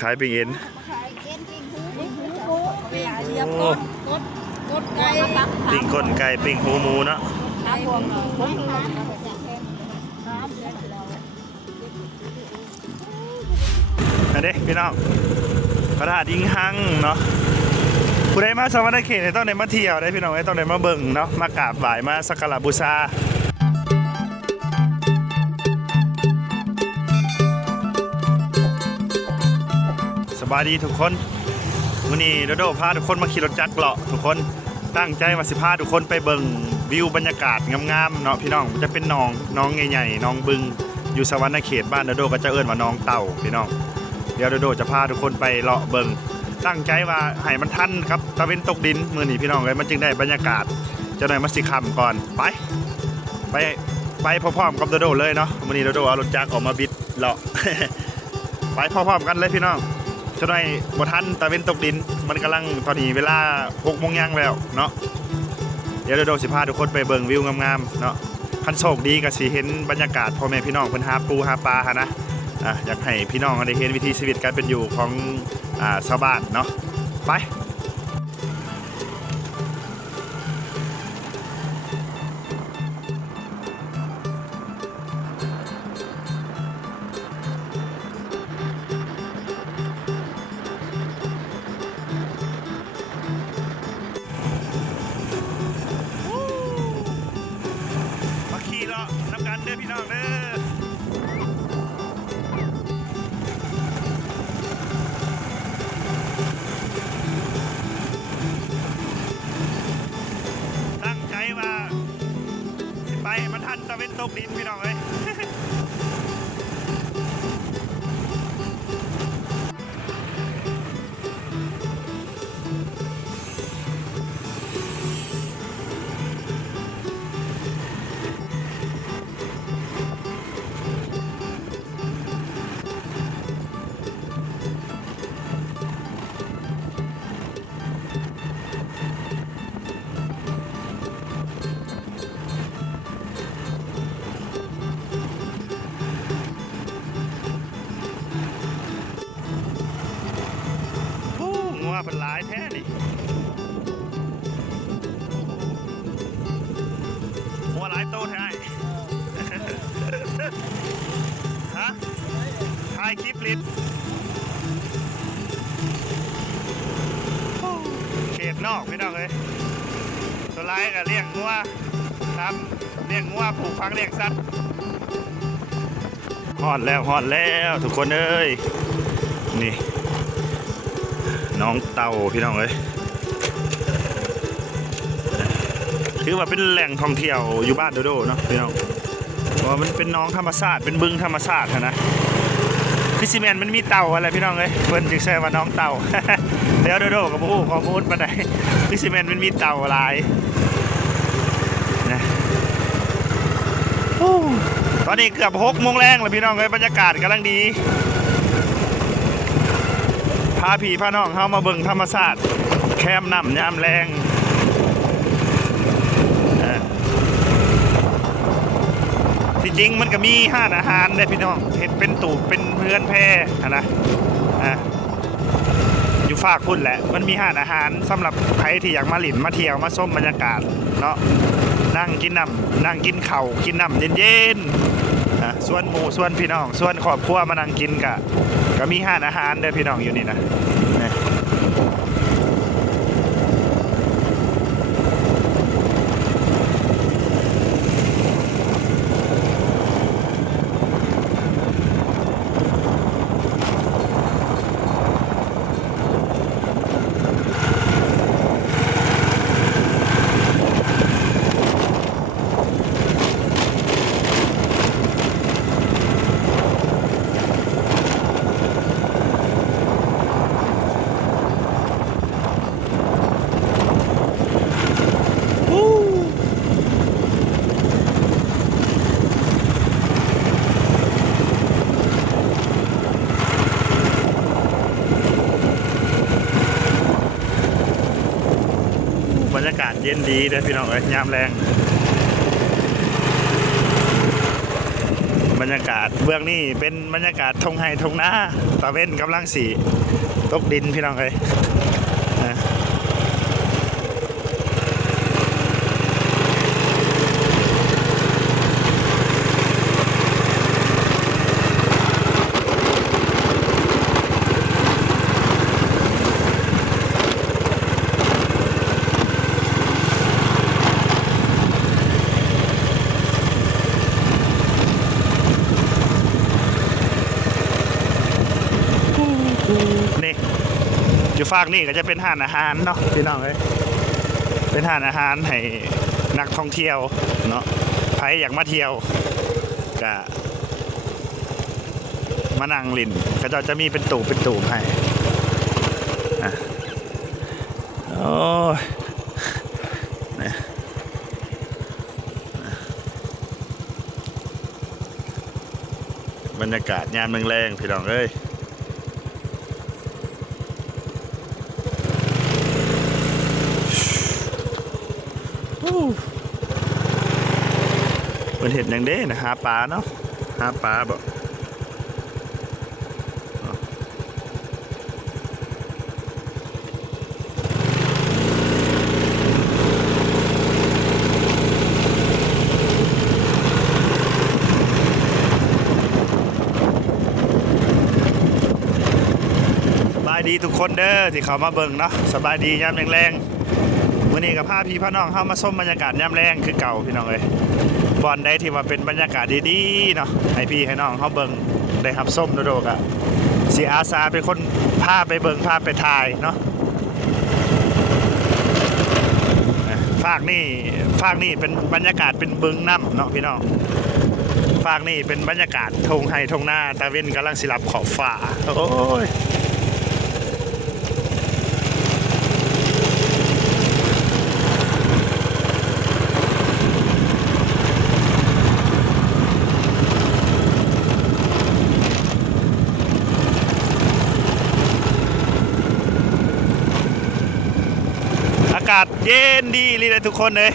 ขายปิ้งเอ็นปิ้งก้นไก่ปิ้งหูหมูเนาะอันนี้พี่น้องพระธาตุยิงหังเนาะผู้ใดมาสวรรค์เขตต้องได้มาเที่ยวได้พี่น้องต้องได้มาเบิ่งเนาะมากราบไหว้มาสักการะบูชาสบายดีทุกคนวันนี้โดโดพาทุกคนมาขี่รถจักรเลาะทุกคนตั้งใจว่าสิพาทุกคนไปเบิ่งวิวบรรยากาศงามๆเนาะพี่น้องจะเป็นน้องใหญ่ๆน้องบึงอยู่สวรรค์เขตบ้านโดโดก็จะเอิ้นว่าน้องเต่าพี่น้องเดี๋ยวโดโดจะพาทุกคนไปเลาะเบิ่งตั้งใจว่าให้มันทันครับตะเวนตกดินมื้อนี้พี่น้องเลยมันจึงได้บรรยากาศจะหน่อยมาสิค่ำก่อนไปพร้อมๆกับโดโดเลยเนาะวันนี้โดโดเอารถจักรออกมาบิดเลาะ ไปพร้อมๆกันเลยพี่น้องจะหน่อยบ่ทันตะเวนตกดินมันกำลังตอนนี้เวลา 6 โมงยังแล้วเนาะเดี๋ยวโดโดสิพาทุกคนไปเบิ่งวิวงามๆเนาะคันโชคดีก็สิเห็นบรรยากาศพ่อแม่พี่น้องเพิ่นหาปูหาปลาหานะอยากให้พี่น้องได้เห็นวิถีชีวิตการเป็นอยู่ของชาวบ้านเนาะไปมาขี่เลาะน้ำกันเด้อพี่น้องเด้อไปมันทันตะเวนตกดินพี่น้องเลยเป็นหลายแท้ดิหัวหลายโตแท้ ฮะถ่ายคลิปลิดเขตนอกพี่น้องเลยตัวร้ายกับเลี้ยงงัวครับเลี้ยงงัวผูกพังเลี้ยงสัตว์ฮอดแล้วทุกคนเอ้ยนี่น้องเต่าพี่น้องเลยถือว่าเป็นแหล่งท่องเที่ยวอยู่บ้านโดโดเนาะพี่น้องเพราะมันเป็นน้องธรรมชาติเป็นบึงธรรมชาตินะพิซิแมนมันมีเต่าอะไรพี่น้องเลยเพิ่นจึงแซวว่าน้องเต่า แล้วโดโดกับผู้ข้อมูลมาได้พิซิแมนมันมีเต่าลายนะตอนนี้เกือบ6 โมงแรงแล้วพี่น้องเลยบรรยากาศกำลังดีพาพี่พาน้องเข้ามาเบิ่งธรรมชาติแคมน้ำยามแรงที่จริงมันก็มีห้านอาหารเลยพี่น้องเห็ดเป็นตูบเป็นเพื่อนแพร่นะอยู่ฝากพุ่นแหละมันมีห้านอาหารสำหรับใครที่อยากมาหลินมาเที่ยวมาชมบรรยากาศเนาะนั่งกินน้ำนั่งกินข้าวกินน้ำเย็นๆส่วนหมู่ส่วนพี่น้องส่วนครอบครัวมานั่งกินก็มีห้านอาหารเด้อพี่น้องอยู่นี่นะบรรยากาศเย็นดีเด้อพี่น้องเอ้ยยามแรงบร บรรยากาศเบื้องนี้เป็นบรรยากาศทงไห้ทงนาตะเว้นกำลังสีตกดินพี่น้องเลยนี่อยู่ฝากนี่ก็จะเป็นห้านอาหารเนาะพี่น้องเลยเป็นห้านอาหารให้นักท่องเที่ยวเนาะใครอยากมาเที่ยวก็มานั่งลินก็จะมีเป็นตูบให้โอ้ยบรรยากาศยามแรงๆพี่น้องเอ้ยเป็นเห็ดอย่างเด้นะหาปลาเนาะหาปลาบอกสบายดีทุกคนเด้อที่เขามาเบิ่งเนาะสบายดียามแรงๆวันนี้กับพาพี่พ่อน้องเข้ามาชมบรรยากาศยามแรงคือเก่าพี่น้องเลยบอลได้ที่ว่าเป็นบรรยากาศดีๆเนาะให้พี่ให้น้องเขาเบิ่งได้รับส้มโดกอะสีอาสาเป็นคนพาไปเบิ่งพาไปถ่ายเนาะฝากนี่เป็นบรรยากาศเป็นบึงน้ำเนาะพี่น้องฝากนี่เป็นบรรยากาศทงไห้ทงหน้าตะเว้นกำลังสิรับขอบฟ้าโอ้ยอากาศเย็นดีเลยทุกคนเลย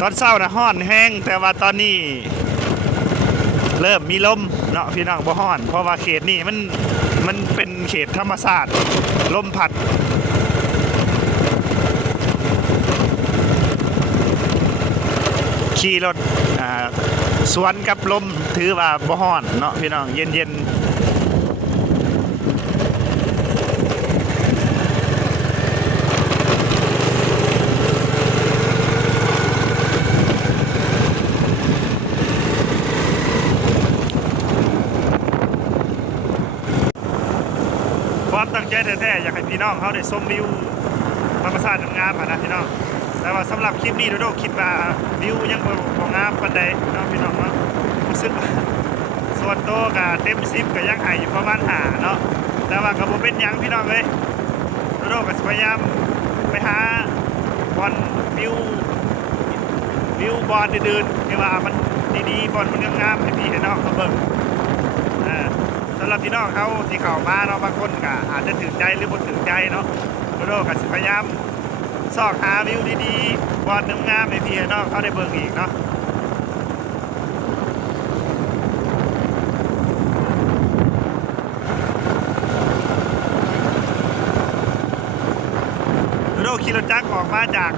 ตอนเช้านะฮ้อนแห้งแต่ว่าตอนนี้เริ่มมีลมเนาะพี่น้องบ่ฮ้อนเพราะว่าเขตนี้มันเป็นเขตธรรมชาติลมพัดขี่รถสวนกับลมถือว่าบ่ฮ้อนเนาะพี่น้องเย็นความตั้งใจแท้ๆอยากให้พี่น้องเขาได้ชมวิวธรรมชาติงามๆนะพี่น้องแต่ว่าสำหรับคลิปนี้โดโดคิดว่าวิวยังบ่งามปานใดเนาะพี่น้องเนาะรู้สึกว่าส่วนตัวก็เต็ม10ก็ยังให้อยู่ประมาณ5เนาะแต่ว่าก็บ่เป็นหยังพี่น้องเลยโดโดก็พยายามไปหาบอลวิวบอลอื่นๆที่ว่ามันดีๆบอลมันงามๆให้พี่ให้น้องเขาเบิ่งสำหรับพี่น้องเขาที่เข้ามาเนาะบางคนก็อาจจะถึงใจหรือบ่ถึงใจเนาะโดโดก็พยายามซอกหาวิวดีๆบอลงามๆให้พี่ให้น้องเขาได้เบิ่งอีกเนาะโดโดขี่รถจักรออกมาจาก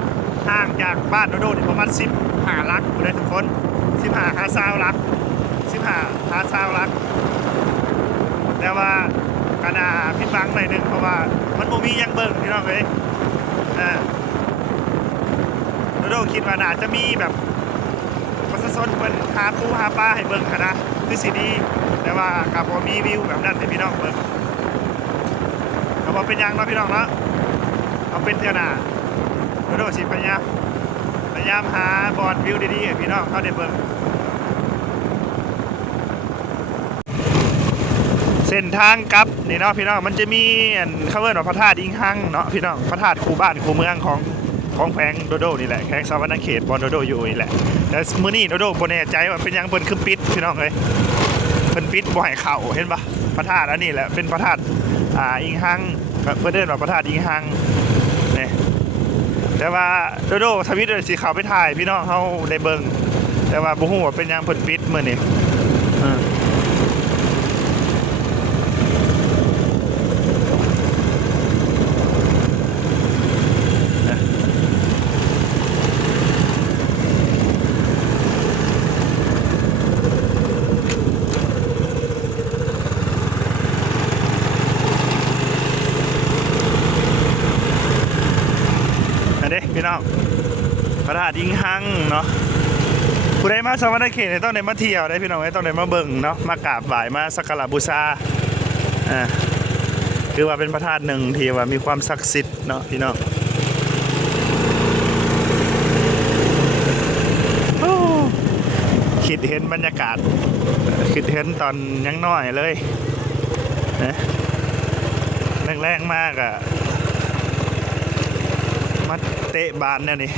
ห่างจากบ้านโดโดประมาณ15 ลักเลยทุกคน15 หา20 ลัก15 หา20 ลักแต่ว่าขณะผิดหวังหน่อยนึงเพราะว่ามันบ่มียังเบิ่งพี่น้องเลยโดโดคิดว่าน่าจะมีแบบประชาชนเป็นหาปูหาปลาให้เบิ่งนะคือสิดีแต่ว่ากับบ่มีวิวแบบนั้นให้พี่น้องเบิ่งก็บ่เป็นยังเนาะพี่น้องเนาะเอาเป็นเท่าน่ะโดโดสิพยายามหาบอลวิวดีๆให้พี่น้องเขาได้เบิ่งเส้นทางกลับนี่เนาะพี่น้องมันจะมีเขาเรียกว่าพระธาตุอิงหังเนาะพี่น้องพระธาตุคูบ้านคูเมืองของแขวงโดโดนี่แหละแขวงสะวรรณเขตบอลโดโดอยู่นี่แหละแต่มื้อนี้โดโดบ่แน่ใจว่าเป็นยังเพิ่นคือปิดพี่น้องเอ้ยเพิ่นปิดบ่ให้เข้าเห็นปะพระธาตุอันนี้แหละเป็นพระธาตุอิงหังเพิ่นเรียกว่าพระธาตุอิงหังนี่แต่ว่าโดโดทวิตสิเข้าไปถ่ายพี่น้องเฮาได้เบิ่งแต่ว่าบ่ฮู้ว่าเป็นยังเพิ่นปิดมื้อนี้ น้องพระธาตุอิงหังเนาะผู้ใดมาสวรรค์เขตต้องได้มาเที่ยวได้พี่น้องต้องได้มาเบิ่งเนาะมากราบไหว้มาสักการะบูชาคือว่าเป็นพระธาตุหนึ่งที่ว่ามีความศักดิ์สิทธิ์เนาะพี่น้องคิดเห็นบรรยากาศคิดเห็นตอนยังน้อยเลยนะแรงๆมากอะมาเตะบานเนี่ยนี่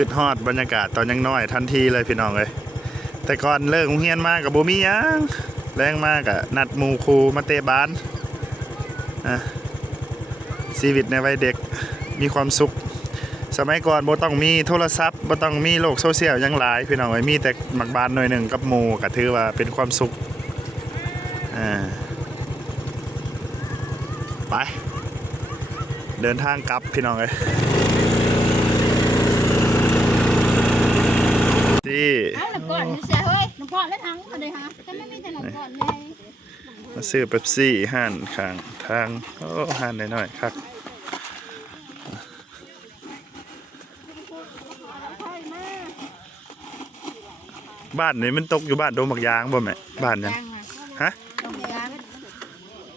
ขึ้นฮอดบรรยากาศตอนยังน้อยทันทีเลยพี่น้องเลยแต่ก่อนเลิกโรงเรียนมากกับบ่มีหยังแรงมากอะนัดหมู่ครูมาเตะบาสชีวิตในวัยเด็กมีความสุขสมัยก่อนบ่ต้องมีโทรศัพท์บ่ต้องมีโลกโซเชียลยังหลายพี่น้องเอ้ยมีแต่หมักบานหน่อยหนึ่งกับหมู่ก็ถือว่าเป็นความสุขไปเดินทางกลับพี่น้องเอ้ยที่น้ำก่อนนี่เสียเฮ้ยน้ำก่อนแล้วทั้งอะไรฮะแต่ไม่มีแต่น้ำก่อนเลย มาซื้อเป๊ปซี่ห้านข้างทางโอ้ห้านน้อยๆครับบ้านนี่มันตกอยู่บ้านโดมบักยางบ่แม่บ้านยังฮะ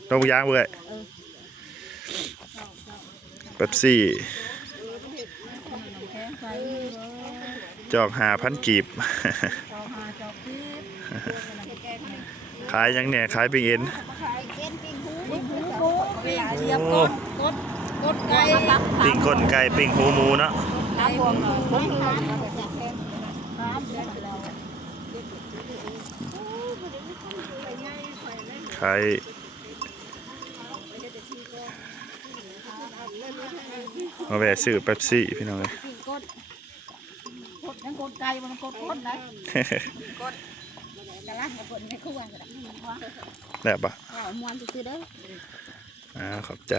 โดมบักยางเว้ยเป๊ปซี่จอก5,000 กีบขายยังเนี่ยขายปิ้งเอ็นปิ้งก้นไก่ปิ้งหูหมูเนาะขายมาแวะซื้อเป๊ปซี่พี่น้องเลยยังกดไก่มันกดกดนะกดแต่ละกดไม่คู่กันแบบปะมวนซื้อเด้อขอบใจ